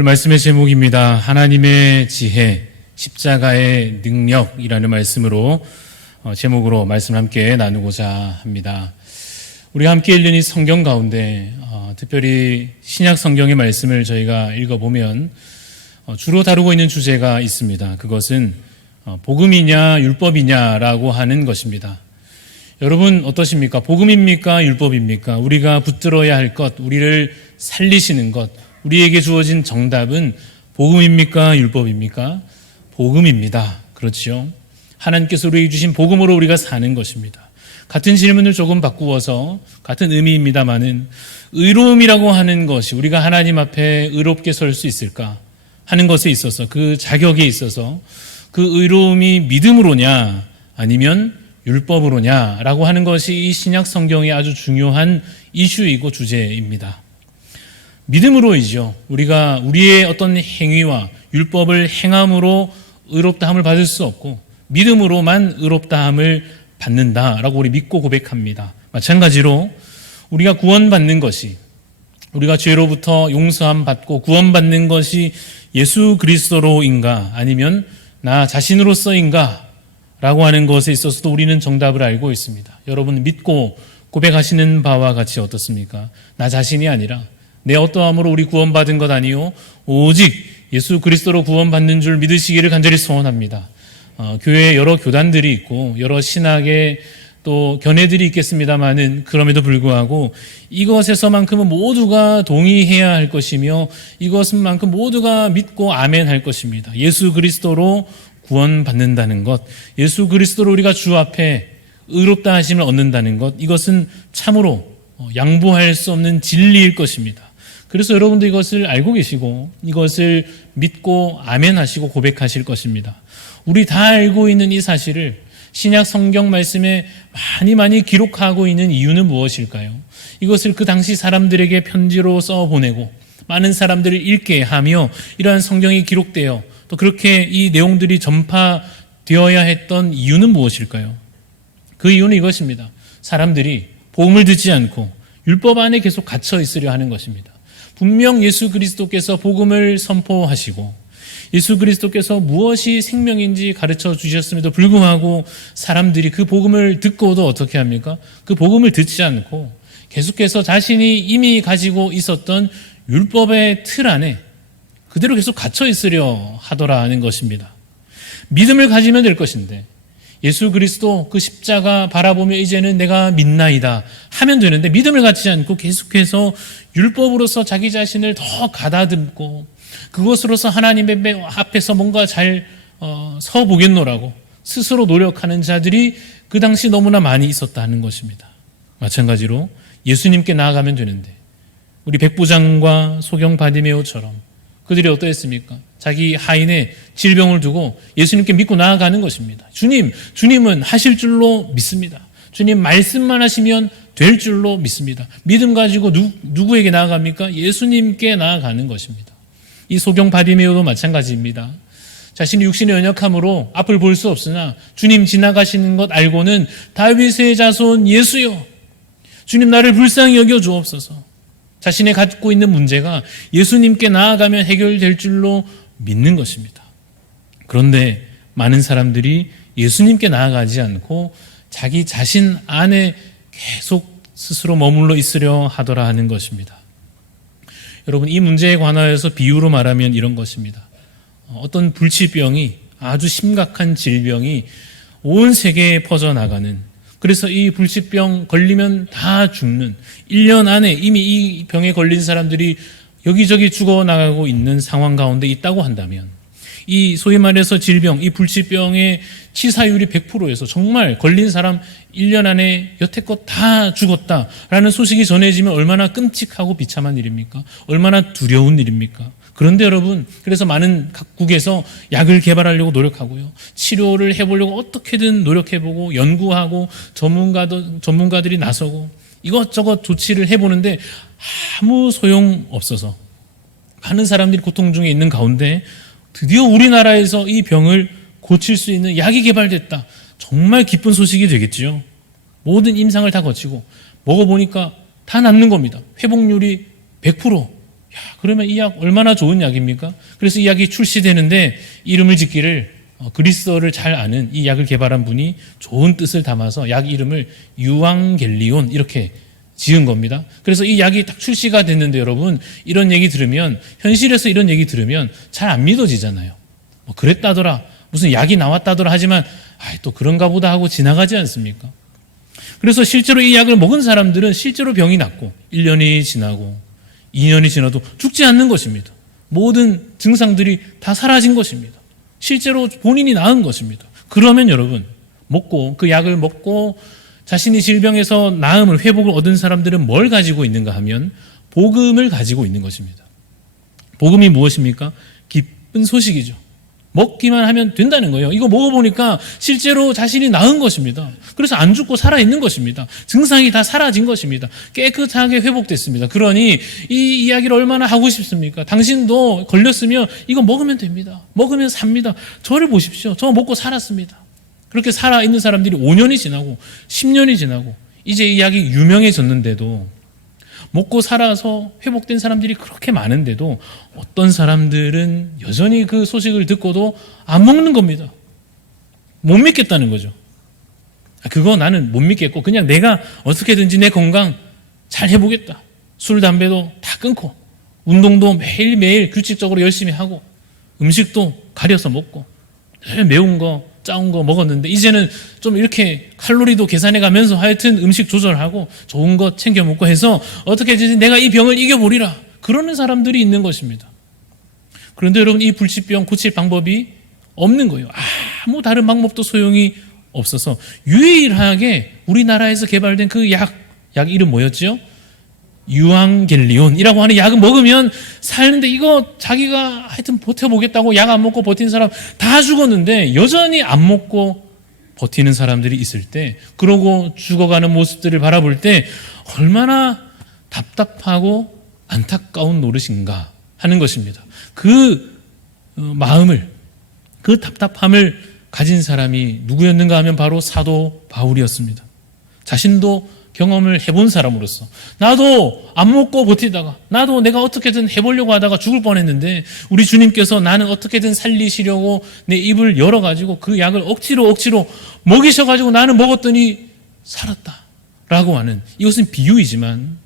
오늘 말씀의 제목입니다. 하나님의 지혜, 십자가의 능력이라는 말씀으로 제목으로 말씀을 함께 나누고자 합니다. 우리가 함께 읽는 이 성경 가운데 특별히 신약 성경의 말씀을 저희가 읽어보면 주로 다루고 있는 주제가 있습니다. 그것은 복음이냐 율법이냐라고 하는 것입니다. 여러분 어떠십니까? 복음입니까? 율법입니까? 우리가 붙들어야 할 것, 우리를 살리시는 것, 우리에게 주어진 정답은 복음입니까? 율법입니까? 복음입니다. 그렇죠? 하나님께서 우리에게 주신 복음으로 우리가 사는 것입니다. 같은 질문을 조금 바꾸어서 같은 의미입니다마는 의로움이라고 하는 것이 우리가 하나님 앞에 의롭게 설 수 있을까 하는 것에 있어서 그 자격에 있어서 그 의로움이 믿음으로냐 아니면 율법으로냐라고 하는 것이 이 신약 성경의 아주 중요한 이슈이고 주제입니다. 믿음으로이죠. 우리가 우리의 어떤 행위와 율법을 행함으로 의롭다함을 받을 수 없고 믿음으로만 의롭다함을 받는다라고 우리 믿고 고백합니다. 마찬가지로 우리가 구원받는 것이 우리가 죄로부터 용서함 받고 구원받는 것이 예수 그리스도로인가 아니면 나 자신으로서인가 라고 하는 것에 있어서도 우리는 정답을 알고 있습니다. 여러분 믿고 고백하시는 바와 같이 어떻습니까? 나 자신이 아니라 내 어떠함으로 우리 구원받은 것 아니요 오직 예수 그리스도로 구원받는 줄 믿으시기를 간절히 소원합니다. 교회에 여러 교단들이 있고 여러 신학의 또 견해들이 있겠습니다만은 그럼에도 불구하고 이것에서만큼은 모두가 동의해야 할 것이며 이것만큼 모두가 믿고 아멘 할 것입니다. 예수 그리스도로 구원받는다는 것, 예수 그리스도로 우리가 주 앞에 의롭다 하심을 얻는다는 것, 이것은 참으로 양보할 수 없는 진리일 것입니다. 그래서 여러분도 이것을 알고 계시고 이것을 믿고 아멘하시고 고백하실 것입니다. 우리 다 알고 있는 이 사실을 신약 성경 말씀에 많이 기록하고 있는 이유는 무엇일까요? 이것을 그 당시 사람들에게 편지로 써보내고 많은 사람들을 읽게 하며 이러한 성경이 기록되어 또 그렇게 이 내용들이 전파되어야 했던 이유는 무엇일까요? 그 이유는 이것입니다. 사람들이 복음을 듣지 않고 율법 안에 계속 갇혀 있으려 하는 것입니다. 분명 예수 그리스도께서 복음을 선포하시고 예수 그리스도께서 무엇이 생명인지 가르쳐 주셨음에도 불구하고 사람들이 그 복음을 듣고도 어떻게 합니까? 그 복음을 듣지 않고 계속해서 자신이 이미 가지고 있었던 율법의 틀 안에 그대로 계속 갇혀 있으려 하더라 하는 것입니다. 믿음을 가지면 될 것인데 예수 그리스도 그 십자가 바라보며 이제는 내가 믿나이다 하면 되는데 믿음을 갖지 않고 계속해서 율법으로서 자기 자신을 더 가다듬고 그것으로서 하나님 앞에서 뭔가 잘 서보겠노라고 스스로 노력하는 자들이 그 당시 너무나 많이 있었다 하는 것입니다. 마찬가지로 예수님께 나아가면 되는데 우리 백부장과 소경 바디메오처럼 그들이 어떠했습니까? 자기 하인의 질병을 두고 예수님께 믿고 나아가는 것입니다. 주님은 하실 줄로 믿습니다. 주님 말씀만 하시면 될 줄로 믿습니다. 믿음 가지고 누구에게 나아갑니까? 예수님께 나아가는 것입니다. 이 소경 바디메오도 마찬가지입니다. 자신이 육신의 연약함으로 앞을 볼 수 없으나 주님 지나가시는 것 알고는 다윗의 자손 예수여 주님 나를 불쌍히 여겨 주옵소서. 자신이 갖고 있는 문제가 예수님께 나아가면 해결될 줄로 믿는 것입니다. 그런데 많은 사람들이 예수님께 나아가지 않고 자기 자신 안에 계속 스스로 머물러 있으려 하더라 하는 것입니다. 여러분 이 문제에 관하여서 비유로 말하면 이런 것입니다. 어떤 불치병이 아주 심각한 질병이 온 세계에 퍼져나가는 그래서 이 불치병 걸리면 다 죽는 1년 안에 이미 이 병에 걸린 사람들이 여기저기 죽어나가고 있는 상황 가운데 있다고 한다면 이 소위 말해서 질병, 이 불치병의 치사율이 100%에서 정말 걸린 사람 1년 안에 여태껏 다 죽었다라는 소식이 전해지면 얼마나 끔찍하고 비참한 일입니까? 얼마나 두려운 일입니까? 그런데 여러분, 그래서 많은 각국에서 약을 개발하려고 노력하고요. 치료를 해보려고 어떻게든 노력해보고 연구하고 전문가들이 나서고 이것저것 조치를 해보는데 아무 소용없어서 많은 사람들이 고통 중에 있는 가운데 드디어 우리나라에서 이 병을 고칠 수 있는 약이 개발됐다. 정말 기쁜 소식이 되겠지요. 모든 임상을 다 거치고 먹어보니까 다 낫는 겁니다. 회복률이 100%. 그러면 이 약 얼마나 좋은 약입니까? 그래서 이 약이 출시되는데 이름을 짓기를 그리스어를 잘 아는 이 약을 개발한 분이 좋은 뜻을 담아서 약 이름을 유앙겔리온 이렇게 지은 겁니다. 그래서 이 약이 딱 출시가 됐는데 여러분, 이런 얘기 들으면, 현실에서 이런 얘기 들으면 잘 안 믿어지잖아요. 뭐 그랬다더라, 무슨 약이 나왔다더라 하지만 또 그런가 보다 하고 지나가지 않습니까? 그래서 실제로 이 약을 먹은 사람들은 실제로 병이 낫고 1년이 지나고 2년이 지나도 죽지 않는 것입니다. 모든 증상들이 다 사라진 것입니다. 실제로 본인이 나은 것입니다. 그러면 여러분, 그 약을 먹고 자신이 질병에서 나음을, 회복을 얻은 사람들은 뭘 가지고 있는가 하면 복음을 가지고 있는 것입니다. 복음이 무엇입니까? 기쁜 소식이죠. 먹기만 하면 된다는 거예요. 이거 먹어보니까 실제로 자신이 나은 것입니다. 그래서 안 죽고 살아있는 것입니다. 증상이 다 사라진 것입니다. 깨끗하게 회복됐습니다. 그러니 이 이야기를 얼마나 하고 싶습니까? 당신도 걸렸으면 이거 먹으면 됩니다. 먹으면 삽니다. 저를 보십시오. 저 먹고 살았습니다. 그렇게 살아있는 사람들이 5년이 지나고 10년이 지나고 이제 이 약이 유명해졌는데도, 먹고 살아서 회복된 사람들이 그렇게 많은데도 어떤 사람들은 여전히 그 소식을 듣고도 안 먹는 겁니다. 못 믿겠다는 거죠. 그거 나는 못 믿겠고 그냥 내가 어떻게든지 내 건강 잘 해보겠다. 술, 담배도 다 끊고 운동도 매일매일 규칙적으로 열심히 하고 음식도 가려서 먹고 매운 거, 짜운 거 먹었는데 이제는 좀 이렇게 칼로리도 계산해 가면서 하여튼 음식 조절하고 좋은 거 챙겨 먹고 해서 어떻게든지 내가 이 병을 이겨보리라, 그러는 사람들이 있는 것입니다. 그런데 여러분, 이 불치병 고칠 방법이 없는 거예요. 아무 다른 방법도 소용이 없어서 유일하게 우리나라에서 개발된 그 약 이름 뭐였죠? 유앙겔리온이라고 하는 약을 먹으면 살는데, 이거 자기가 하여튼 버텨보겠다고 약 안 먹고 버틴 사람 다 죽었는데 여전히 안 먹고 버티는 사람들이 있을 때, 그러고 죽어가는 모습들을 바라볼 때 얼마나 답답하고 안타까운 노릇인가 하는 것입니다. 그 마음을, 그 답답함을 가진 사람이 누구였는가 하면 바로 사도 바울이었습니다. 자신도 경험을 해본 사람으로서 나도 안 먹고 버티다가, 나도 내가 어떻게든 해보려고 하다가 죽을 뻔했는데 우리 주님께서 나는 어떻게든 살리시려고 내 입을 열어가지고 그 약을 억지로 먹이셔가지고 나는 먹었더니 살았다라고 하는, 이것은 비유이지만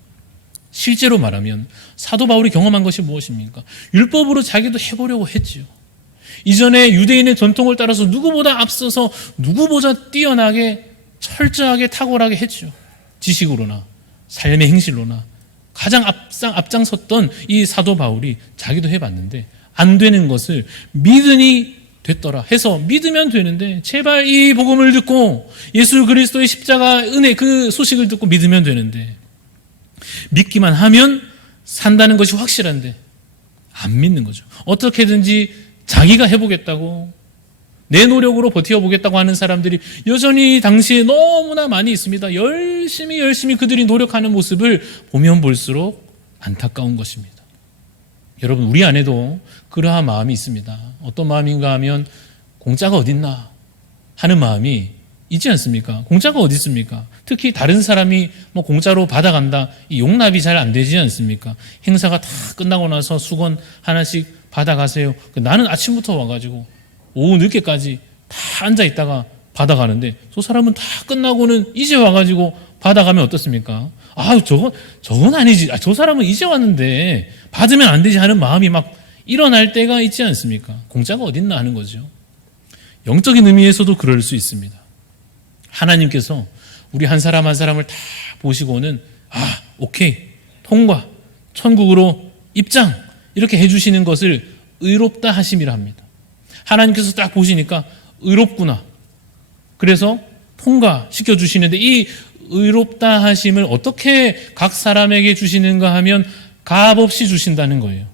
실제로 말하면 사도 바울이 경험한 것이 무엇입니까? 율법으로 자기도 해보려고 했지요. 이전에 유대인의 전통을 따라서 누구보다 앞서서 누구보다 뛰어나게 철저하게 탁월하게 했죠. 지식으로나 삶의 행실로나 가장 앞장섰던 이 사도 바울이 자기도 해봤는데 안 되는 것을 믿으니 됐더라 해서 믿으면 되는데, 제발 이 복음을 듣고 예수 그리스도의 십자가 은혜 그 소식을 듣고 믿으면 되는데, 믿기만 하면 산다는 것이 확실한데 안 믿는 거죠. 어떻게든지 자기가 해보겠다고, 내 노력으로 버텨보겠다고 하는 사람들이 여전히 당시에 너무나 많이 있습니다. 열심히 그들이 노력하는 모습을 보면 볼수록 안타까운 것입니다. 여러분, 우리 안에도 그러한 마음이 있습니다. 어떤 마음인가 하면 공짜가 어딨나 하는 마음이 있지 않습니까? 공짜가 어디 있습니까? 특히 다른 사람이 뭐 공짜로 받아간다, 이 용납이 잘 안 되지 않습니까? 행사가 다 끝나고 나서 수건 하나씩 받아가세요. 나는 아침부터 와가지고 오후 늦게까지 다 앉아 있다가 받아가는데 저 사람은 다 끝나고는 이제 와가지고 받아가면 어떻습니까? 저건 아니지. 저 사람은 이제 왔는데 받으면 안 되지 하는 마음이 막 일어날 때가 있지 않습니까? 공짜가 어딨나 하는 거죠. 영적인 의미에서도 그럴 수 있습니다. 하나님께서 우리 한 사람 한 사람을 다 보시고는 오케이, 통과, 천국으로 입장, 이렇게 해주시는 것을 의롭다 하심이라 합니다. 하나님께서 딱 보시니까 의롭구나, 그래서 통과시켜 주시는데, 이 의롭다 하심을 어떻게 각 사람에게 주시는가 하면 값없이 주신다는 거예요.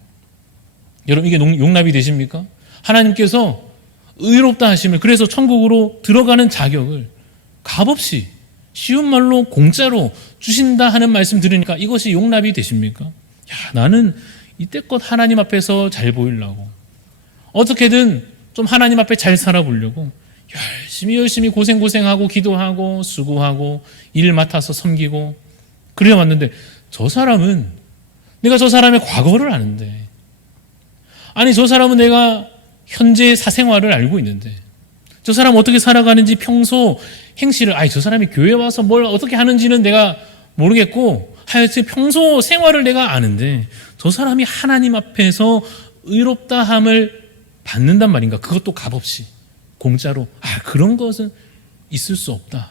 여러분, 이게 용납이 되십니까? 하나님께서 의롭다 하심을, 그래서 천국으로 들어가는 자격을 값없이, 쉬운 말로 공짜로 주신다 하는 말씀 들으니까 이것이 용납이 되십니까? 나는 이때껏 하나님 앞에서 잘 보이려고, 어떻게든 좀 하나님 앞에 잘 살아보려고 열심히 고생하고 기도하고 수고하고 일 맡아서 섬기고 그래 왔는데, 저 사람은 내가 저 사람의 과거를 아는데, 아니 저 사람은 내가 현재 사생활을 알고 있는데, 저 사람 어떻게 살아가는지 평소 행실을, 저 사람이 교회 와서 뭘 어떻게 하는지는 내가 모르겠고 하여튼 평소 생활을 내가 아는데 저 사람이 하나님 앞에서 의롭다함을 받는단 말인가? 그것도 값없이 공짜로. 그런 것은 있을 수 없다.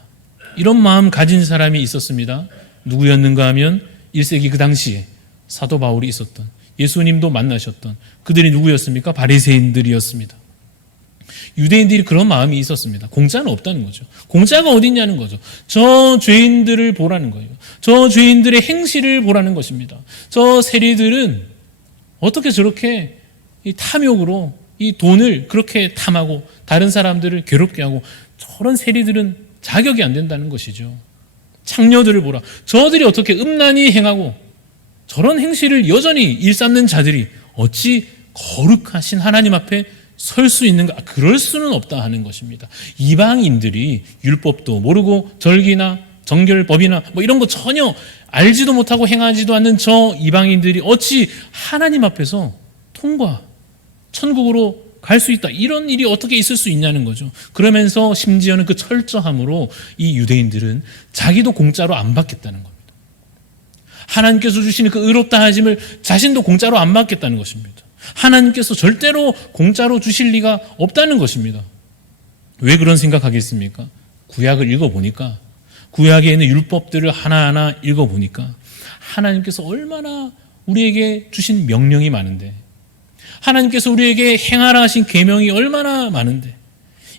이런 마음 가진 사람이 있었습니다. 누구였는가 하면 1세기 그 당시에 사도 바울이 있었던, 예수님도 만나셨던 그들이 누구였습니까? 바리새인들이었습니다. 유대인들이 그런 마음이 있었습니다. 공짜는 없다는 거죠. 공짜가 어디 있냐는 거죠. 저 죄인들을 보라는 거예요. 저 죄인들의 행실을 보라는 것입니다. 저 세리들은 어떻게 저렇게 이 탐욕으로 이 돈을 그렇게 탐하고 다른 사람들을 괴롭게 하고, 저런 세리들은 자격이 안 된다는 것이죠. 창녀들을 보라. 저들이 어떻게 음란히 행하고 저런 행실을 여전히 일삼는 자들이 어찌 거룩하신 하나님 앞에 설 수 있는가? 그럴 수는 없다 하는 것입니다. 이방인들이 율법도 모르고 절기나 정결법이나 이런 거 전혀 알지도 못하고 행하지도 않는 저 이방인들이 어찌 하나님 앞에서 통과, 천국으로 갈 수 있다, 이런 일이 어떻게 있을 수 있냐는 거죠. 그러면서 심지어는 그 철저함으로 이 유대인들은 자기도 공짜로 안 받겠다는 겁니다. 하나님께서 주시는 그 의롭다 하심을 자신도 공짜로 안 받겠다는 것입니다. 하나님께서 절대로 공짜로 주실 리가 없다는 것입니다. 왜 그런 생각하겠습니까? 구약을 읽어보니까, 구약에 있는 율법들을 하나하나 읽어보니까 하나님께서 얼마나 우리에게 주신 명령이 많은데, 하나님께서 우리에게 행하라 하신 계명이 얼마나 많은데,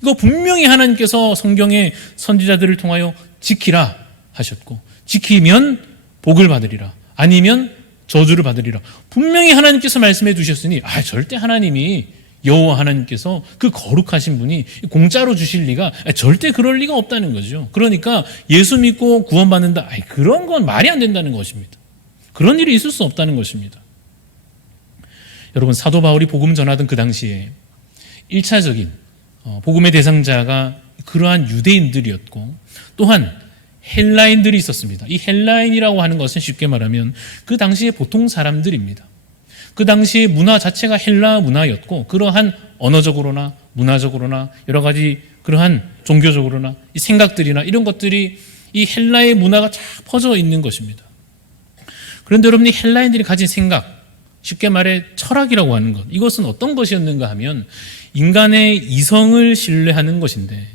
이거 분명히 하나님께서 성경의 선지자들을 통하여 지키라 하셨고, 지키면 복을 받으리라, 아니면 저주를 받으리라 분명히 하나님께서 말씀해 두셨으니 절대 하나님이, 여호와 하나님께서 그 거룩하신 분이 공짜로 주실 리가, 절대 그럴 리가 없다는 거죠. 그러니까 예수 믿고 구원받는다, 그런 건 말이 안 된다는 것입니다. 그런 일이 있을 수 없다는 것입니다. 여러분, 사도 바울이 복음 전하던 그 당시에 1차적인 복음의 대상자가 그러한 유대인들이었고, 또한 헬라인들이 있었습니다. 이 헬라인이라고 하는 것은 쉽게 말하면 그 당시의 보통 사람들입니다. 그 당시의 문화 자체가 헬라 문화였고, 그러한 언어적으로나 문화적으로나 여러 가지 그러한 종교적으로나 이 생각들이나 이런 것들이 이 헬라의 문화가 쫙 퍼져 있는 것입니다. 그런데 여러분이 헬라인들이 가진 생각, 쉽게 말해 철학이라고 하는 것, 이것은 어떤 것이었는가 하면 인간의 이성을 신뢰하는 것인데,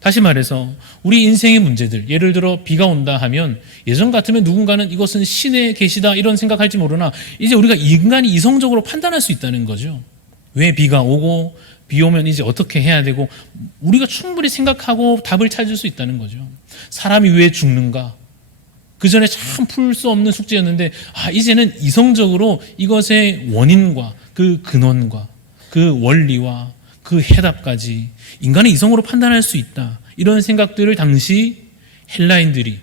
다시 말해서 우리 인생의 문제들, 예를 들어 비가 온다 하면 예전 같으면 누군가는 이것은 신의 계시다 이런 생각할지 모르나, 이제 우리가 인간이 이성적으로 판단할 수 있다는 거죠. 왜 비가 오고, 비 오면 이제 어떻게 해야 되고, 우리가 충분히 생각하고 답을 찾을 수 있다는 거죠. 사람이 왜 죽는가, 그 전에 참 풀 수 없는 숙제였는데 이제는 이성적으로 이것의 원인과 그 근원과 그 원리와 그 해답까지 인간의 이성으로 판단할 수 있다, 이런 생각들을 당시 헬라인들이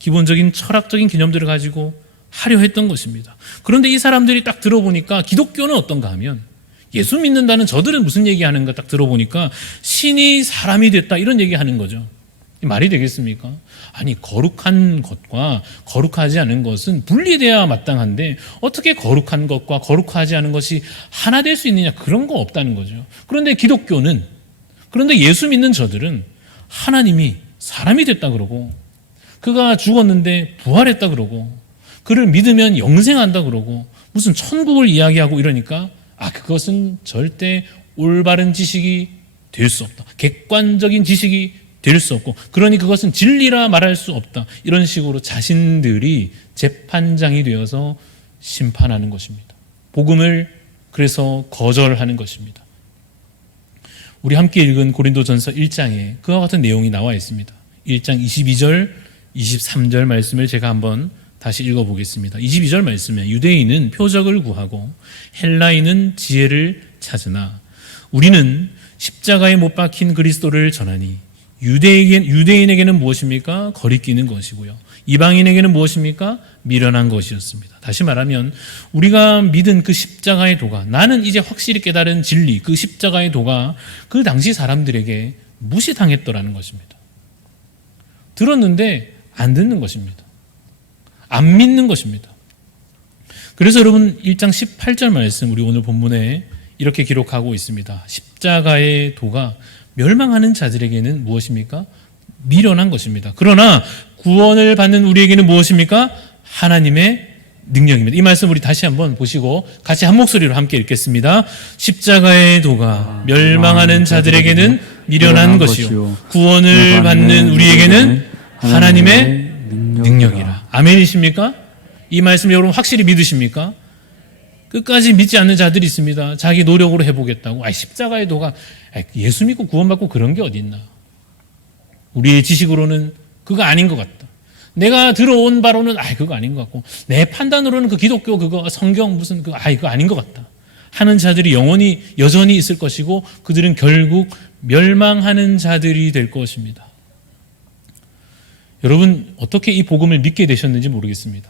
기본적인 철학적인 개념들을 가지고 하려 했던 것입니다. 그런데 이 사람들이 딱 들어보니까, 기독교는 어떤가 하면 예수 믿는다는 저들은 무슨 얘기하는가 딱 들어보니까 신이 사람이 됐다 이런 얘기하는 거죠. 말이 되겠습니까? 아니, 거룩한 것과 거룩하지 않은 것은 분리돼야 마땅한데 어떻게 거룩한 것과 거룩하지 않은 것이 하나 될 수 있느냐, 그런 거 없다는 거죠. 그런데 기독교는, 그런데 예수 믿는 저들은 하나님이 사람이 됐다 그러고, 그가 죽었는데 부활했다 그러고, 그를 믿으면 영생한다 그러고, 무슨 천국을 이야기하고 이러니까 그것은 절대 올바른 지식이 될 수 없다, 객관적인 지식이 될 수 없고, 그러니 그것은 진리라 말할 수 없다, 이런 식으로 자신들이 재판장이 되어서 심판하는 것입니다. 복음을 그래서 거절하는 것입니다. 우리 함께 읽은 고린도전서 1장에 그와 같은 내용이 나와 있습니다. 1장 22절 23절 말씀을 제가 한번 다시 읽어보겠습니다. 22절 말씀에 유대인은 표적을 구하고 헬라인은 지혜를 찾으나 우리는 십자가에 못 박힌 그리스도를 전하니 유대인에게는 무엇입니까? 거리끼는 것이고요, 이방인에게는 무엇입니까? 미련한 것이었습니다. 다시 말하면 우리가 믿은 그 십자가의 도가, 나는 이제 확실히 깨달은 진리, 그 십자가의 도가 그 당시 사람들에게 무시당했더라는 것입니다. 들었는데 안 듣는 것입니다. 안 믿는 것입니다. 그래서 여러분 1장 18절 말씀 우리 오늘 본문에 이렇게 기록하고 있습니다. 십자가의 도가 멸망하는 자들에게는 무엇입니까? 미련한 것입니다. 그러나 구원을 받는 우리에게는 무엇입니까? 하나님의 능력입니다. 이 말씀 우리 다시 한번 보시고 같이 한 목소리로 함께 읽겠습니다. 십자가의 도가 멸망하는 자들에게는 미련한 것이요 구원을 받는 우리에게는 하나님의 능력이라. 아멘이십니까? 이 말씀 여러분 확실히 믿으십니까? 끝까지 믿지 않는 자들이 있습니다. 자기 노력으로 해보겠다고. 십자가의 도가 예수 믿고 구원받고 그런 게 어디 있나. 우리의 지식으로는 그거 아닌 것 같다. 내가 들어온 바로는 그거 아닌 것 같고 내 판단으로는 그 기독교 그거 성경 무슨 그거 아닌 것 같다 하는 자들이 영원히 여전히 있을 것이고 그들은 결국 멸망하는 자들이 될 것입니다. 여러분 어떻게 이 복음을 믿게 되셨는지 모르겠습니다.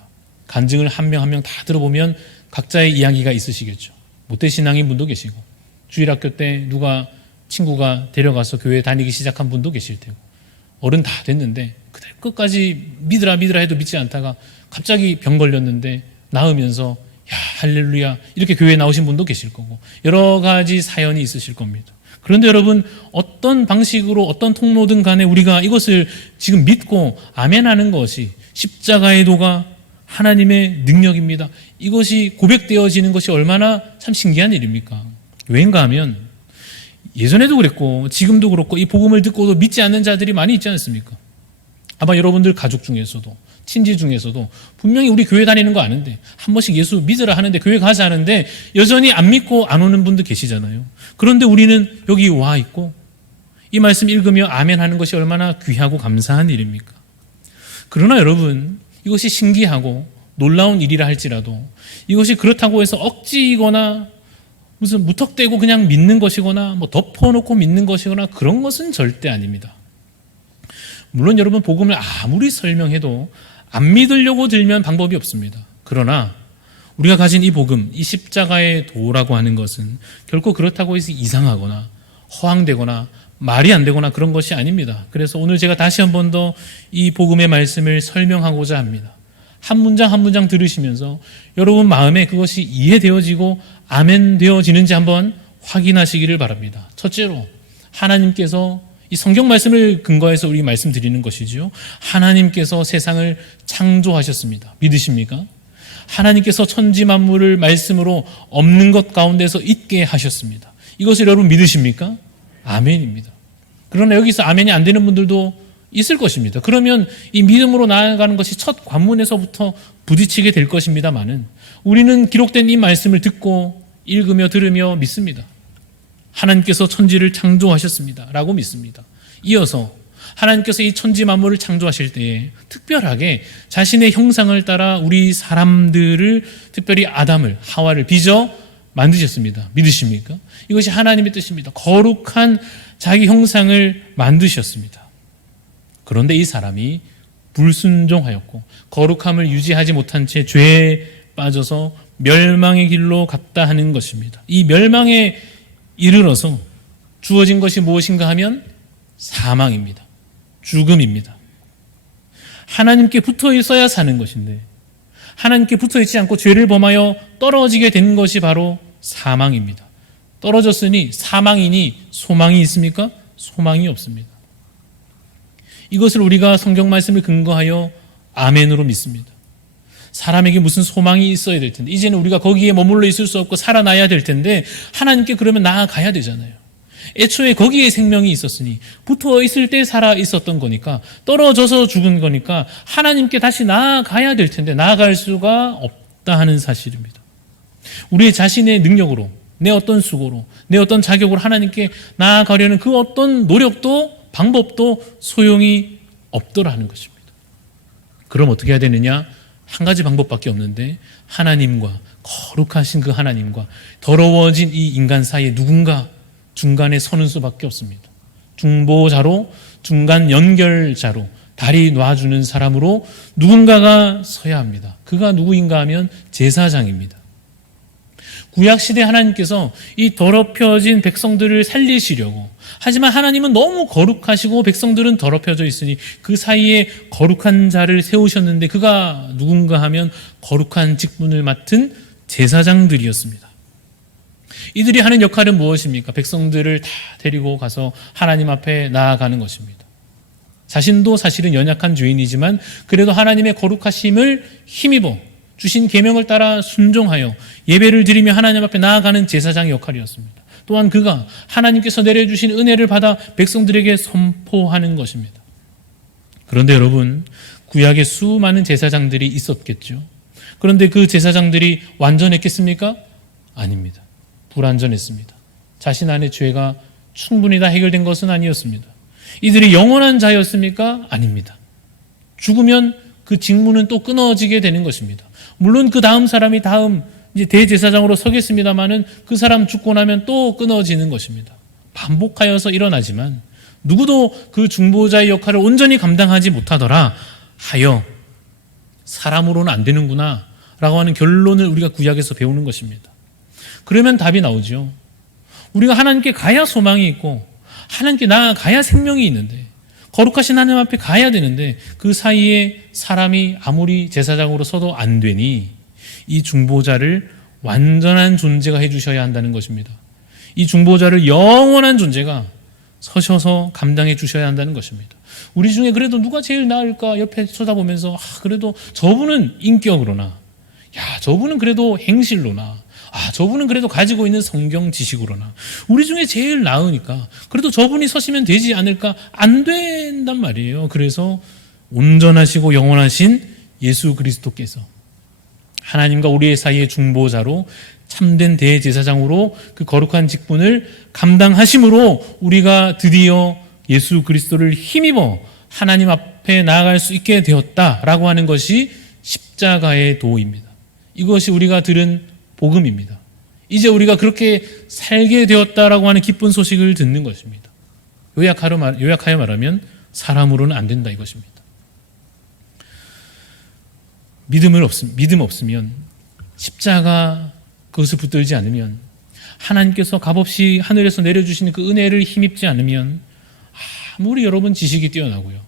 간증을 한 명 한 명 다 들어보면 각자의 이야기가 있으시겠죠. 모태신앙인 분도 계시고 주일학교 때 누가 친구가 데려가서 교회 다니기 시작한 분도 계실 테고 어른 다 됐는데 그대로 끝까지 믿으라 해도 믿지 않다가 갑자기 병 걸렸는데 나으면서 야 할렐루야 이렇게 교회에 나오신 분도 계실 거고 여러 가지 사연이 있으실 겁니다. 그런데 여러분 어떤 방식으로 어떤 통로든 간에 우리가 이것을 지금 믿고 아멘하는 것이 십자가의 도가 하나님의 능력입니다. 이것이 고백되어지는 것이 얼마나 참 신기한 일입니까? 왜인가 하면 예전에도 그랬고 지금도 그렇고 이 복음을 듣고도 믿지 않는 자들이 많이 있지 않습니까? 아마 여러분들 가족 중에서도 친지 중에서도 분명히 우리 교회 다니는 거 아는데 한 번씩 예수 믿으라 하는데 교회 가자 하는데 여전히 안 믿고 안 오는 분들 계시잖아요. 그런데 우리는 여기 와 있고 이 말씀 읽으며 아멘 하는 것이 얼마나 귀하고 감사한 일입니까? 그러나 여러분 이것이 신기하고 놀라운 일이라 할지라도 이것이 그렇다고 해서 억지이거나 무슨 무턱대고 그냥 믿는 것이거나 뭐 덮어놓고 믿는 것이거나 그런 것은 절대 아닙니다. 물론 여러분 복음을 아무리 설명해도 안 믿으려고 들면 방법이 없습니다. 그러나 우리가 가진 이 복음, 이 십자가의 도라고 하는 것은 결코 그렇다고 해서 이상하거나 허황되거나 말이 안 되거나 그런 것이 아닙니다. 그래서 오늘 제가 다시 한 번 더 이 복음의 말씀을 설명하고자 합니다. 한 문장 한 문장 들으시면서 여러분 마음에 그것이 이해되어지고 아멘 되어지는지 한번 확인하시기를 바랍니다. 첫째로 하나님께서 이 성경 말씀을 근거해서 우리 말씀드리는 것이죠. 하나님께서 세상을 창조하셨습니다. 믿으십니까? 하나님께서 천지 만물을 말씀으로 없는 것 가운데서 있게 하셨습니다. 이것을 여러분 믿으십니까? 아멘입니다. 그러나 여기서 아멘이 안 되는 분들도 있을 것입니다. 그러면 이 믿음으로 나아가는 것이 첫 관문에서부터 부딪히게 될 것입니다만은 우리는 기록된 이 말씀을 듣고 읽으며 들으며 믿습니다. 하나님께서 천지를 창조하셨습니다. 라고 믿습니다. 이어서 하나님께서 이 천지 만물을 창조하실 때에 특별하게 자신의 형상을 따라 우리 사람들을 특별히 아담을 하와를 빚어 만드셨습니다. 믿으십니까? 이것이 하나님의 뜻입니다. 거룩한 자기 형상을 만드셨습니다. 그런데 이 사람이 불순종하였고 거룩함을 유지하지 못한 채 죄에 빠져서 멸망의 길로 갔다 하는 것입니다. 이 멸망에 이르러서 주어진 것이 무엇인가 하면 사망입니다. 죽음입니다. 하나님께 붙어 있어야 사는 것인데 하나님께 붙어 있지 않고 죄를 범하여 떨어지게 된 것이 바로 사망입니다. 떨어졌으니 사망이니 소망이 있습니까? 소망이 없습니다. 이것을 우리가 성경 말씀을 근거하여 아멘으로 믿습니다. 사람에게 무슨 소망이 있어야 될 텐데 이제는 우리가 거기에 머물러 있을 수 없고 살아나야 될 텐데 하나님께 그러면 나아가야 되잖아요. 애초에 거기에 생명이 있었으니 붙어 있을 때 살아 있었던 거니까 떨어져서 죽은 거니까 하나님께 다시 나아가야 될 텐데 나아갈 수가 없다 하는 사실입니다. 우리의 자신의 능력으로 내 어떤 수고로 내 어떤 자격으로 하나님께 나아가려는 그 어떤 노력도 방법도 소용이 없더라 하는 것입니다. 그럼 어떻게 해야 되느냐? 한 가지 방법밖에 없는데 하나님과 거룩하신 그 하나님과 더러워진 이 인간 사이에 누군가 중간에 서는 수밖에 없습니다. 중보자로 중간 연결자로 다리 놔주는 사람으로 누군가가 서야 합니다. 그가 누구인가 하면 제사장입니다. 구약시대 하나님께서 이 더럽혀진 백성들을 살리시려고, 하지만 하나님은 너무 거룩하시고 백성들은 더럽혀져 있으니 그 사이에 거룩한 자를 세우셨는데 그가 누군가 하면 거룩한 직분을 맡은 제사장들이었습니다. 이들이 하는 역할은 무엇입니까? 백성들을 다 데리고 가서 하나님 앞에 나아가는 것입니다. 자신도 사실은 연약한 죄인이지만 그래도 하나님의 거룩하심을 힘입어 주신 계명을 따라 순종하여 예배를 드리며 하나님 앞에 나아가는 제사장의 역할이었습니다. 또한 그가 하나님께서 내려주신 은혜를 받아 백성들에게 선포하는 것입니다. 그런데 여러분, 구약에 수많은 제사장들이 있었겠죠. 그런데 그 제사장들이 완전했겠습니까? 아닙니다. 불완전했습니다. 자신 안의 죄가 충분히 다 해결된 것은 아니었습니다. 이들이 영원한 자였습니까? 아닙니다. 죽으면 그 직무는 또 끊어지게 되는 것입니다. 물론 그 다음 사람이 다음 이제 대제사장으로 서겠습니다마는 그 사람 죽고 나면 또 끊어지는 것입니다. 반복하여서 일어나지만 누구도 그 중보자의 역할을 온전히 감당하지 못하더라 하여 사람으로는 안 되는구나 라고 하는 결론을 우리가 구약에서 배우는 것입니다. 그러면 답이 나오죠. 우리가 하나님께 가야 소망이 있고 하나님께 나아가야 생명이 있는데 거룩하신 하나님 앞에 가야 되는데 그 사이에 사람이 아무리 제사장으로 서도 안 되니 이 중보자를 완전한 존재가 해주셔야 한다는 것입니다. 이 중보자를 영원한 존재가 서셔서 감당해 주셔야 한다는 것입니다. 우리 중에 그래도 누가 제일 나을까 옆에 쳐다보면서 그래도 저분은 인격으로나 저분은 그래도 행실로나 저분은 그래도 가지고 있는 성경 지식으로나 우리 중에 제일 나으니까 그래도 저분이 서시면 되지 않을까? 안 된단 말이에요. 그래서 온전하시고 영원하신 예수 그리스도께서 하나님과 우리의 사이의 중보자로 참된 대제사장으로 그 거룩한 직분을 감당하심으로 우리가 드디어 예수 그리스도를 힘입어 하나님 앞에 나아갈 수 있게 되었다라고 하는 것이 십자가의 도입니다. 이것이 우리가 들은 복음입니다. 이제 우리가 그렇게 살게 되었다라고 하는 기쁜 소식을 듣는 것입니다. 요약하여 말하면 사람으로는 안 된다 이것입니다. 믿음 없으면 십자가 그것을 붙들지 않으면 하나님께서 값없이 하늘에서 내려주시는 그 은혜를 힘입지 않으면 아무리 여러분 지식이 뛰어나고요.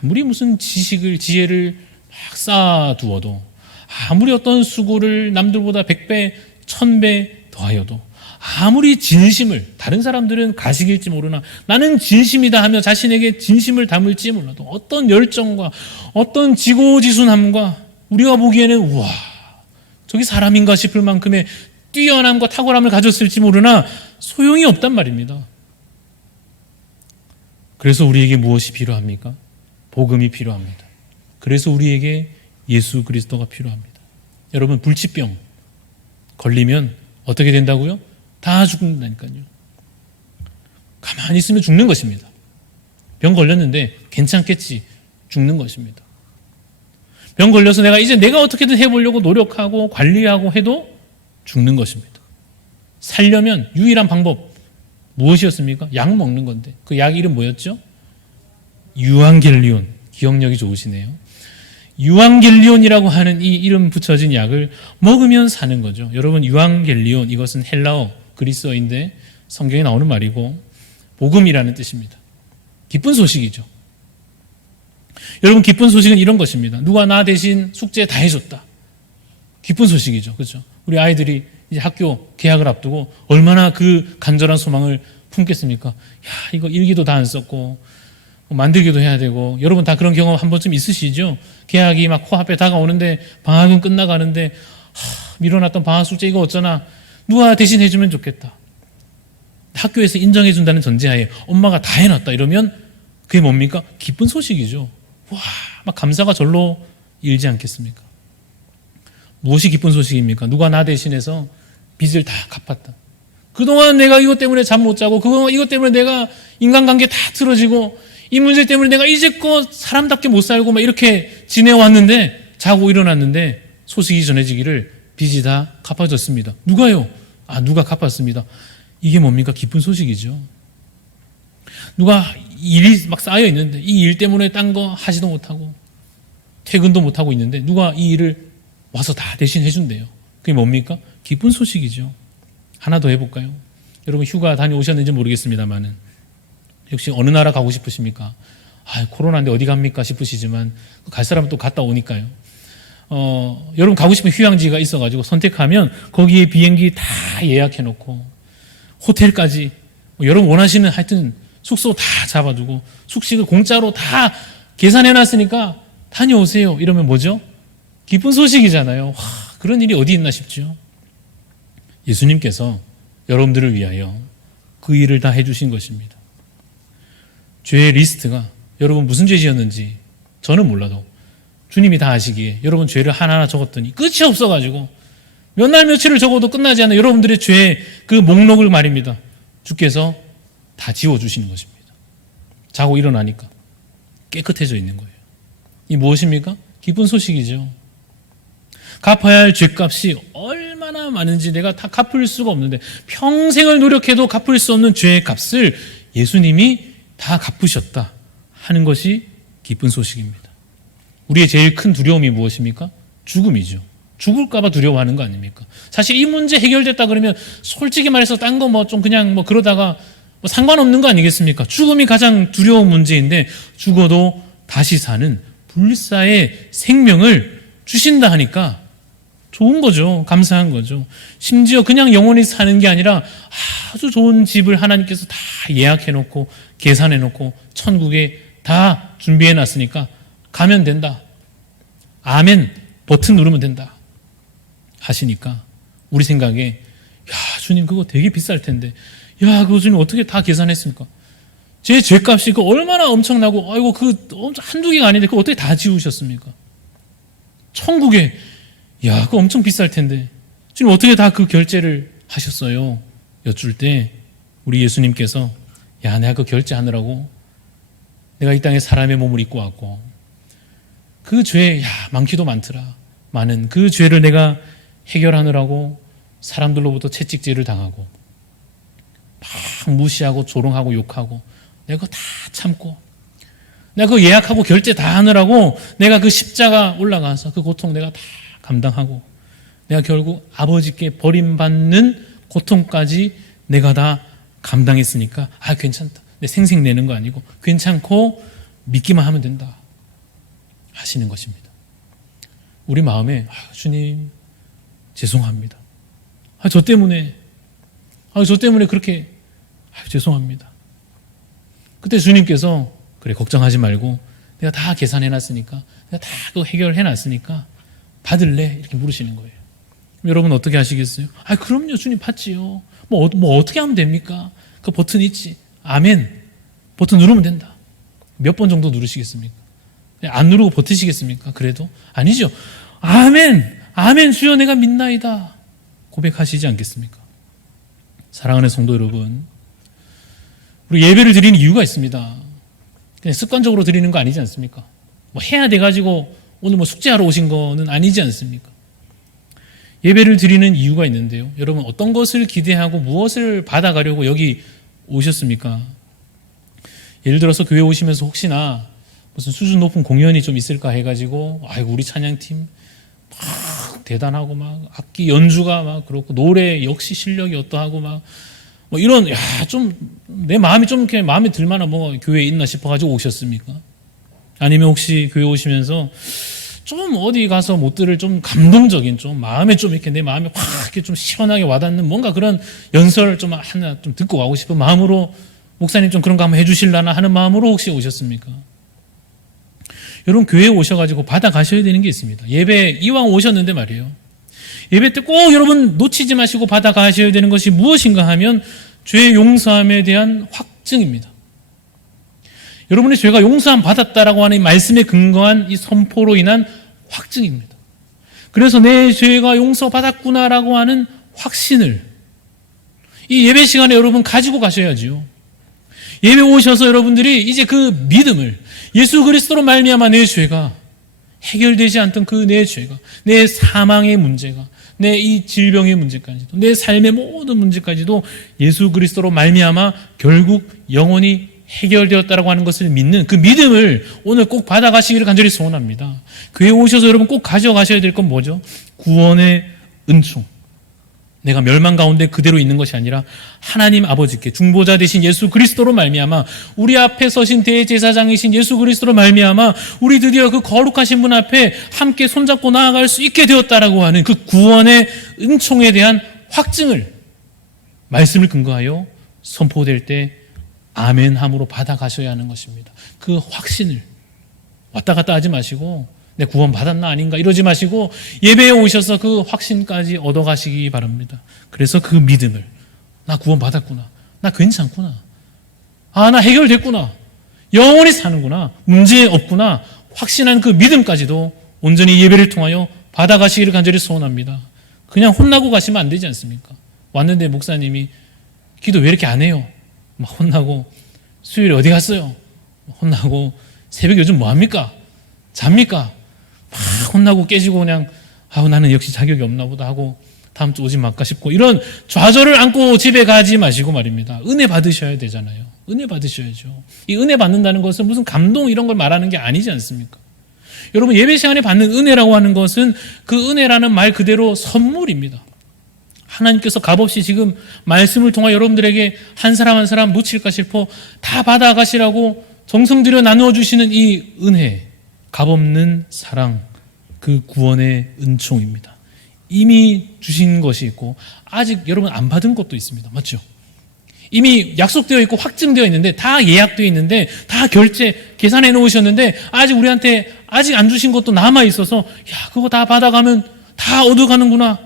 아무리 무슨 지혜를 막 쌓아두어도 아무리 어떤 수고를 남들보다 100배, 1000배 더하여도 아무리 진심을 다른 사람들은 가식일지 모르나 나는 진심이다 하며 자신에게 진심을 담을지 몰라도 어떤 열정과 어떤 지고지순함과 우리가 보기에는 우와 저기 사람인가 싶을 만큼의 뛰어남과 탁월함을 가졌을지 모르나 소용이 없단 말입니다. 그래서 우리에게 무엇이 필요합니까? 복음이 필요합니다. 그래서 우리에게 예수 그리스도가 필요합니다. 여러분 불치병 걸리면 어떻게 된다고요? 다 죽는다니까요. 가만히 있으면 죽는 것입니다. 병 걸렸는데 괜찮겠지 죽는 것입니다. 병 걸려서 내가 어떻게든 해보려고 노력하고 관리하고 해도 죽는 것입니다. 살려면 유일한 방법 무엇이었습니까? 약 먹는 건데 그 약 이름 뭐였죠? 유앙겔리온. 기억력이 좋으시네요. 유앙겔리온이라고 하는 이 이름 붙여진 약을 먹으면 사는 거죠. 여러분 유앙겔리온 이것은 헬라어 그리스어인데 성경에 나오는 말이고 복음이라는 뜻입니다. 기쁜 소식이죠. 여러분 기쁜 소식은 이런 것입니다. 누가 나 대신 숙제 다 해줬다. 기쁜 소식이죠. 그렇죠? 우리 아이들이 이제 학교 개학을 앞두고 얼마나 그 간절한 소망을 품겠습니까? 이거 일기도 다 안 썼고 만들기도 해야 되고 여러분 다 그런 경험 한 번쯤 있으시죠? 개학이 막 코앞에 다가오는데 방학은 끝나가는데 미뤄놨던 방학 숙제 이거 어쩌나 누가 대신 해주면 좋겠다. 학교에서 인정해준다는 전제하에 엄마가 다 해놨다 이러면 그게 뭡니까? 기쁜 소식이죠. 와, 막 감사가 절로 일지 않겠습니까? 무엇이 기쁜 소식입니까? 누가 나 대신해서 빚을 다 갚았다. 그동안 내가 이것 때문에 잠 못 자고 이것 때문에 내가 인간관계 다 틀어지고 이 문제 때문에 내가 이제껏 사람답게 못 살고 막 이렇게 지내왔는데 자고 일어났는데 소식이 전해지기를 빚이 다 갚아졌습니다. 누가요? 누가 갚았습니다. 이게 뭡니까? 기쁜 소식이죠. 누가 일이 막 쌓여 있는데 이 일 때문에 딴 거 하지도 못하고 퇴근도 못하고 있는데 누가 이 일을 와서 다 대신 해준대요. 그게 뭡니까? 기쁜 소식이죠. 하나 더 해볼까요? 여러분 휴가 다녀오셨는지 모르겠습니다만은 역시 어느 나라 가고 싶으십니까? 코로나인데 어디 갑니까 싶으시지만 갈 사람은 또 갔다 오니까요. 여러분 가고 싶은 휴양지가 있어가지고 선택하면 거기에 비행기 다 예약해놓고 호텔까지 여러분 원하시는 하여튼 숙소 다 잡아두고 숙식을 공짜로 다 계산해놨으니까 다녀오세요. 이러면 뭐죠? 기쁜 소식이잖아요. 그런 일이 어디 있나 싶죠. 예수님께서 여러분들을 위하여 그 일을 다 해주신 것입니다. 죄의 리스트가 여러분 무슨 죄 지었는지 저는 몰라도 주님이 다 아시기에 여러분 죄를 하나하나 적었더니 끝이 없어가지고 몇 날 며칠을 적어도 끝나지 않는 여러분들의 죄의 그 목록을 말입니다. 주께서 다 지워주시는 것입니다. 자고 일어나니까 깨끗해져 있는 거예요. 이 무엇입니까? 기쁜 소식이죠. 갚아야 할 죄값이 얼마나 많은지 내가 다 갚을 수가 없는데 평생을 노력해도 갚을 수 없는 죄의 값을 예수님이 다 갚으셨다 하는 것이 기쁜 소식입니다. 우리의 제일 큰 두려움이 무엇입니까? 죽음이죠. 죽을까 봐 두려워하는 거 아닙니까? 사실 이 문제 해결됐다 그러면 솔직히 말해서 딴 거 좀 그냥 그러다가 상관없는 거 아니겠습니까? 죽음이 가장 두려운 문제인데 죽어도 다시 사는 불사의 생명을 주신다 하니까 좋은 거죠. 감사한 거죠. 심지어 그냥 영원히 사는 게 아니라 아주 좋은 집을 하나님께서 다 예약해놓고 계산해놓고 천국에 다 준비해놨으니까 가면 된다. 아멘 버튼 누르면 된다 하시니까 우리 생각에 주님 그거 되게 비쌀 텐데 그거 주님 어떻게 다 계산했습니까? 제 죄값이 그 얼마나 엄청나고 아이고 그 한두 개가 아닌데 그거 어떻게 다 지우셨습니까? 천국에 그거 엄청 비쌀 텐데 주님 어떻게 다 그 결제를 하셨어요? 여쭐 때 우리 예수님께서 내가 그 결제하느라고 내가 이 땅에 사람의 몸을 입고 왔고 그 죄 많기도 많더라. 많은 그 죄를 내가 해결하느라고 사람들로부터 채찍질을 당하고 막 무시하고 조롱하고 욕하고 내가 그거 다 참고 내가 그거 예약하고 결제 다 하느라고 내가 그 십자가 올라가서 그 고통 내가 다 감당하고 내가 결국 아버지께 버림받는 고통까지 내가 다 감당했으니까 괜찮다. 내 생색 내는 거 아니고 괜찮고 믿기만 하면 된다 하시는 것입니다. 우리 마음에 주님 죄송합니다. 저 때문에 그렇게 죄송합니다. 그때 주님께서 그래 걱정하지 말고 내가 다 계산해놨으니까 내가 다 그거 해결해놨으니까 받을래? 이렇게 물으시는 거예요. 여러분 어떻게 하시겠어요? 그럼요 주님 받지요. 뭐 어떻게 하면 됩니까? 그 버튼 있지. 아멘 버튼 누르면 된다. 몇 번 정도 누르시겠습니까? 안 누르고 버티시겠습니까? 그래도 아니죠. 아멘 주여 내가 믿나이다 고백하시지 않겠습니까? 사랑하는 성도 여러분, 우리 예배를 드리는 이유가 있습니다. 그냥 습관적으로 드리는 거 아니지 않습니까? 해야 돼가지고 오늘 숙제하러 오신 거는 아니지 않습니까? 예배를 드리는 이유가 있는데요. 여러분 어떤 것을 기대하고 무엇을 받아가려고 여기 오셨습니까? 예를 들어서 교회 오시면서 혹시나 무슨 수준 높은 공연이 좀 있을까 해가지고 우리 찬양팀 막 대단하고 막 악기 연주가 막 그렇고 노래 역시 실력이 어떠하고 막 이런 좀 내 마음이 좀 이렇게 마음에 들만한 교회에 있나 싶어가지고 오셨습니까? 아니면 혹시 교회 오시면서 좀 어디 가서 못 들을 좀 감동적인 좀 마음에 좀 이렇게 내 마음에 확 이렇게 좀 시원하게 와닿는 뭔가 그런 연설 좀 하나 좀 듣고 가고 싶은 마음으로 목사님 좀 그런 거 한번 해주실라나 하는 마음으로 혹시 오셨습니까? 여러분 교회에 오셔가지고 받아가셔야 되는 게 있습니다. 예배 이왕 오셨는데 말이에요. 예배 때 꼭 여러분 놓치지 마시고 받아가셔야 되는 것이 무엇인가 하면 죄 용서함에 대한 확증입니다. 여러분의 죄가 용서함 받았다라고 하는 이 말씀에 근거한 이 선포로 인한 확증입니다. 그래서 내 죄가 용서받았구나라고 하는 확신을 이 예배 시간에 여러분 가지고 가셔야지요. 예배 오셔서 여러분들이 이제 그 믿음을 예수 그리스도로 말미암아 내 죄가 해결되지 않던 그 내 죄가 내 사망의 문제가 내 이 질병의 문제까지도 내 삶의 모든 문제까지도 예수 그리스도로 말미암아 결국 영원히 해결되었다라고 하는 것을 믿는 그 믿음을 오늘 꼭 받아가시기를 간절히 소원합니다. 교회에 오셔서 여러분 꼭 가져가셔야 될 건 뭐죠? 구원의 은총. 내가 멸망 가운데 그대로 있는 것이 아니라 하나님 아버지께 중보자 되신 예수 그리스도로 말미암아 우리 앞에 서신 대제사장이신 예수 그리스도로 말미암아 우리 드디어 그 거룩하신 분 앞에 함께 손잡고 나아갈 수 있게 되었다라고 하는 그 구원의 은총에 대한 확증을 말씀을 근거하여 선포될 때 아멘함으로 받아가셔야 하는 것입니다. 그 확신을 왔다 갔다 하지 마시고 내 구원 받았나 아닌가 이러지 마시고 예배에 오셔서 그 확신까지 얻어가시기 바랍니다. 그래서 그 믿음을 나 구원 받았구나. 나 괜찮구나. 나 해결됐구나. 영원히 사는구나. 문제 없구나. 확신한 그 믿음까지도 온전히 예배를 통하여 받아가시기를 간절히 소원합니다. 그냥 혼나고 가시면 안 되지 않습니까? 왔는데 목사님이 기도 왜 이렇게 안 해요? 막 혼나고 수요일에 어디 갔어요? 혼나고 새벽에 요즘 뭐 합니까? 잡니까? 막 혼나고 깨지고 그냥 나는 역시 자격이 없나 보다 하고 다음 주 오지 말까 싶고 이런 좌절을 안고 집에 가지 마시고 말입니다. 은혜 받으셔야 되잖아요. 은혜 받으셔야죠. 이 은혜 받는다는 것은 무슨 감동 이런 걸 말하는 게 아니지 않습니까? 여러분 예배 시간에 받는 은혜라고 하는 것은 그 은혜라는 말 그대로 선물입니다. 하나님께서 값없이 지금 말씀을 통해 여러분들에게 한 사람 한 사람 놓칠까 싶어 다 받아가시라고 정성 들여 나누어 주시는 이 은혜, 값없는 사랑, 그 구원의 은총입니다. 이미 주신 것이 있고 아직 여러분 안 받은 것도 있습니다. 맞죠? 이미 약속되어 있고 확증되어 있는데 다 예약되어 있는데 다 계산해 놓으셨는데 아직 우리한테 아직 안 주신 것도 남아 있어서 그거 다 받아가면 다 얻어가는구나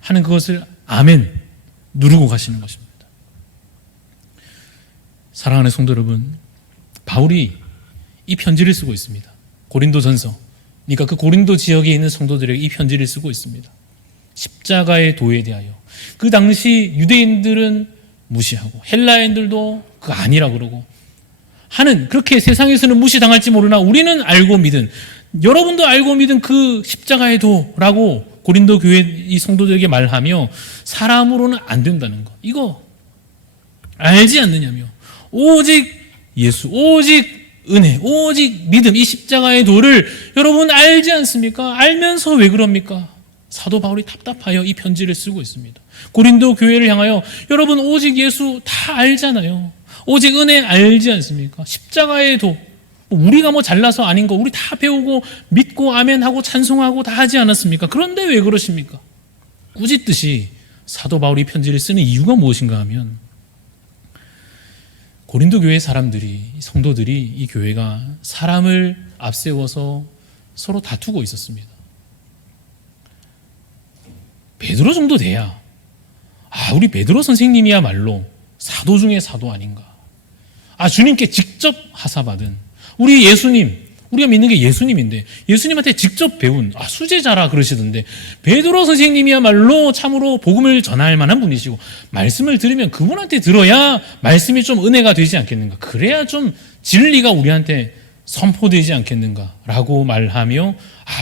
하는 그것을 아멘 누르고 가시는 것입니다. 사랑하는 성도 여러분, 바울이 이 편지를 쓰고 있습니다. 고린도전서, 그러니까 그 고린도 지역에 있는 성도들에게 이 편지를 쓰고 있습니다. 십자가의 도에 대하여. 그 당시 유대인들은 무시하고 헬라인들도 그거 아니라 그러고 하는, 그렇게 세상에서는 무시당할지 모르나 우리는 알고 믿은, 여러분도 알고 믿은 그 십자가의 도라고 고린도 교회 이 성도들에게 말하며 사람으로는 안 된다는 것, 이거 알지 않느냐며. 오직 예수, 오직 은혜, 오직 믿음, 이 십자가의 도를 여러분 알지 않습니까? 알면서 왜 그럽니까? 사도 바울이 답답하여 이 편지를 쓰고 있습니다. 고린도 교회를 향하여 여러분 오직 예수 다 알잖아요. 오직 은혜 알지 않습니까? 십자가의 도, 우리가 뭐 잘나서 아닌 거 우리 다 배우고 믿고 아멘하고 찬송하고 다 하지 않았습니까? 그런데 왜 그러십니까? 꾸짖듯이 사도 바울이 편지를 쓰는 이유가 무엇인가 하면 고린도 교회 사람들이, 성도들이, 이 교회가 사람을 앞세워서 서로 다투고 있었습니다. 베드로 정도 돼야 우리 베드로 선생님이야말로 사도 중에 사도 아닌가. 주님께 직접 하사받은 우리 예수님, 우리가 믿는 게 예수님인데 예수님한테 직접 배운 수제자라 그러시던데 베드로 선생님이야말로 참으로 복음을 전할 만한 분이시고 말씀을 들으면 그분한테 들어야 말씀이 좀 은혜가 되지 않겠는가, 그래야 좀 진리가 우리한테 선포되지 않겠는가라고 말하며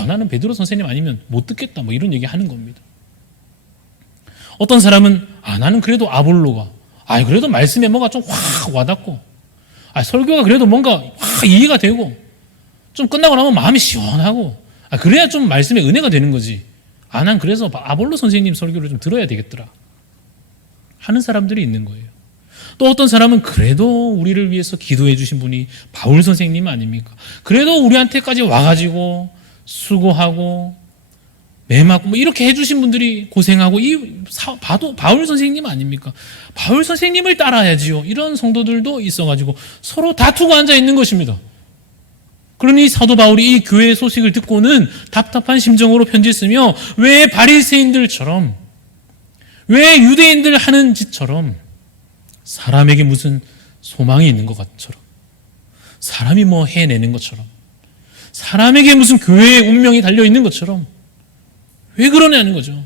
나는 베드로 선생님 아니면 못 듣겠다 뭐 이런 얘기 하는 겁니다. 어떤 사람은 나는 그래도 아볼로가 그래도 말씀에 뭐가 좀 확 와닿고 설교가 그래도 뭔가 확 이해가 되고 좀 끝나고 나면 마음이 시원하고 그래야 좀 말씀에 은혜가 되는 거지. 난 그래서 아볼로 선생님 설교를 좀 들어야 되겠더라 하는 사람들이 있는 거예요. 또 어떤 사람은 그래도 우리를 위해서 기도해 주신 분이 바울 선생님 아닙니까? 그래도 우리한테까지 와가지고 수고하고 매 맞고 뭐 이렇게 해주신 분들이 고생하고 바울 선생님 아닙니까? 바울 선생님을 따라야지요. 이런 성도들도 있어가지고 서로 다투고 앉아 있는 것입니다. 그러니 사도 바울이 이 교회의 소식을 듣고는 답답한 심정으로 편지 쓰며 왜 바리새인들처럼, 왜 유대인들 하는 짓처럼 사람에게 무슨 소망이 있는 것 같처럼, 사람이 뭐 해내는 것처럼, 사람에게 무슨 교회의 운명이 달려있는 것처럼 왜 그러냐는 거죠.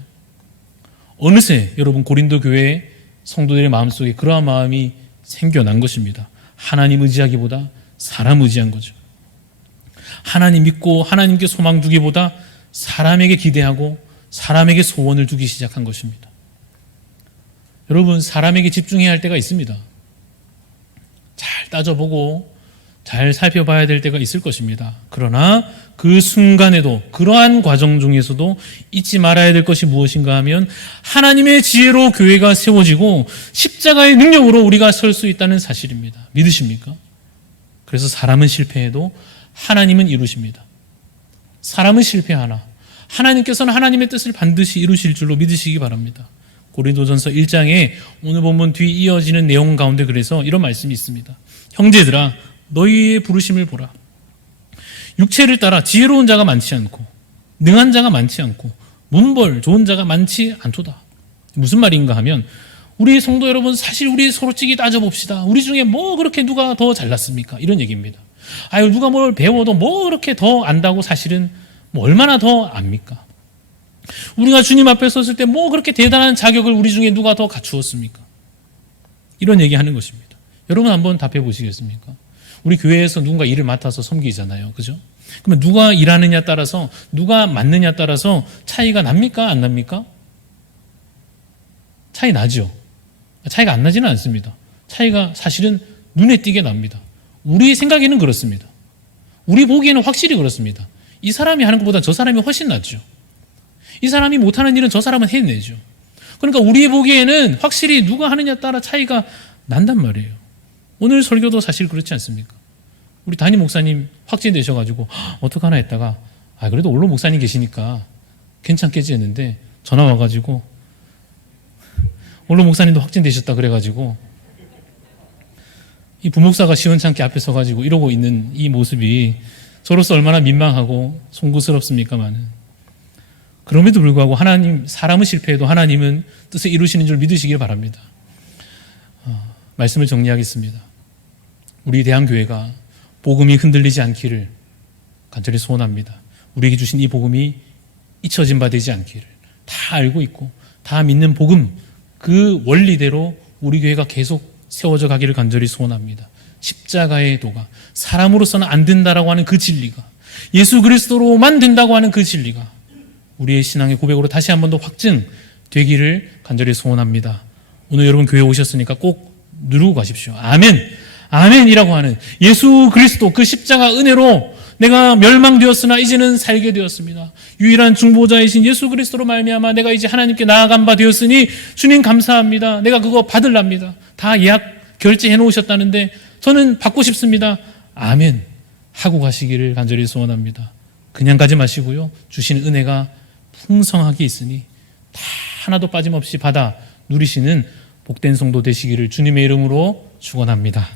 어느새 여러분 고린도 교회 성도들의 마음속에 그러한 마음이 생겨난 것입니다. 하나님 의지하기보다 사람 의지한 거죠. 하나님 믿고 하나님께 소망 두기보다 사람에게 기대하고 사람에게 소원을 두기 시작한 것입니다. 여러분 사람에게 집중해야 할 때가 있습니다. 잘 따져보고 잘 살펴봐야 될 때가 있을 것입니다. 그러나 그 순간에도 그러한 과정 중에서도 잊지 말아야 될 것이 무엇인가 하면 하나님의 지혜로 교회가 세워지고 십자가의 능력으로 우리가 설 수 있다는 사실입니다. 믿으십니까? 그래서 사람은 실패해도 하나님은 이루십니다. 사람은 실패하나 하나님께서는 하나님의 뜻을 반드시 이루실 줄로 믿으시기 바랍니다. 고린도전서 1장에 오늘 본문 뒤 이어지는 내용 가운데 그래서 이런 말씀이 있습니다. 형제들아 너희의 부르심을 보라. 육체를 따라 지혜로운 자가 많지 않고 능한 자가 많지 않고 문벌 좋은 자가 많지 않도다. 무슨 말인가 하면 우리 성도 여러분 사실 우리 서로찌기 따져봅시다. 우리 중에 뭐 그렇게 누가 더 잘났습니까? 이런 얘기입니다. 아유 누가 뭘 배워도 뭐 그렇게 더 안다고 사실은 뭐 얼마나 더 압니까? 우리가 주님 앞에 섰을 때 뭐 그렇게 대단한 자격을 우리 중에 누가 더 갖추었습니까? 이런 얘기하는 것입니다. 여러분 한번 답해 보시겠습니까? 우리 교회에서 누군가 일을 맡아서 섬기잖아요. 그죠? 그러면 누가 일하느냐 따라서 누가 맡느냐 따라서 차이가 납니까? 안 납니까? 차이 나죠. 차이가 안 나지는 않습니다. 차이가 사실은 눈에 띄게 납니다. 우리 생각에는 그렇습니다. 우리 보기에는 확실히 그렇습니다. 이 사람이 하는 것보다 저 사람이 훨씬 낫죠. 이 사람이 못하는 일은 저 사람은 해내죠. 그러니까 우리 보기에는 확실히 누가 하느냐 따라 차이가 난단 말이에요. 오늘 설교도 사실 그렇지 않습니까? 우리 담임 목사님 확진되셔가지고 어떡하나 했다가 그래도 원로 목사님 계시니까 괜찮겠지 했는데 전화 와가지고 원로 목사님도 확진되셨다 그래가지고 이 부목사가 시원찮게 앞에 서가지고 이러고 있는 이 모습이 저로서 얼마나 민망하고 송구스럽습니까마는 그럼에도 불구하고 하나님 사람은 실패해도 하나님은 뜻을 이루시는 줄 믿으시길 바랍니다. 말씀을 정리하겠습니다. 우리 대한교회가 복음이 흔들리지 않기를 간절히 소원합니다. 우리에게 주신 이 복음이 잊혀진 바 되지 않기를 다 알고 있고 다 믿는 복음 그 원리대로 우리 교회가 계속 세워져 가기를 간절히 소원합니다. 십자가의 도가 사람으로서는 안 된다라고 하는 그 진리가 예수 그리스도로만 된다고 하는 그 진리가 우리의 신앙의 고백으로 다시 한 번 더 확증되기를 간절히 소원합니다. 오늘 여러분 교회 오셨으니까 꼭 누르고 가십시오. 아멘. 아멘이라고 하는 예수 그리스도 그 십자가 은혜로 내가 멸망되었으나 이제는 살게 되었습니다. 유일한 중보자이신 예수 그리스도로 말미암아 내가 이제 하나님께 나아간 바 되었으니 주님 감사합니다. 내가 그거 받으랍니다. 다 예약 결제해 놓으셨다는데 저는 받고 싶습니다. 아멘 하고 가시기를 간절히 소원합니다. 그냥 가지 마시고요. 주신 은혜가 풍성하게 있으니 다 하나도 빠짐없이 받아 누리시는 복된 성도 되시기를 주님의 이름으로 축원합니다.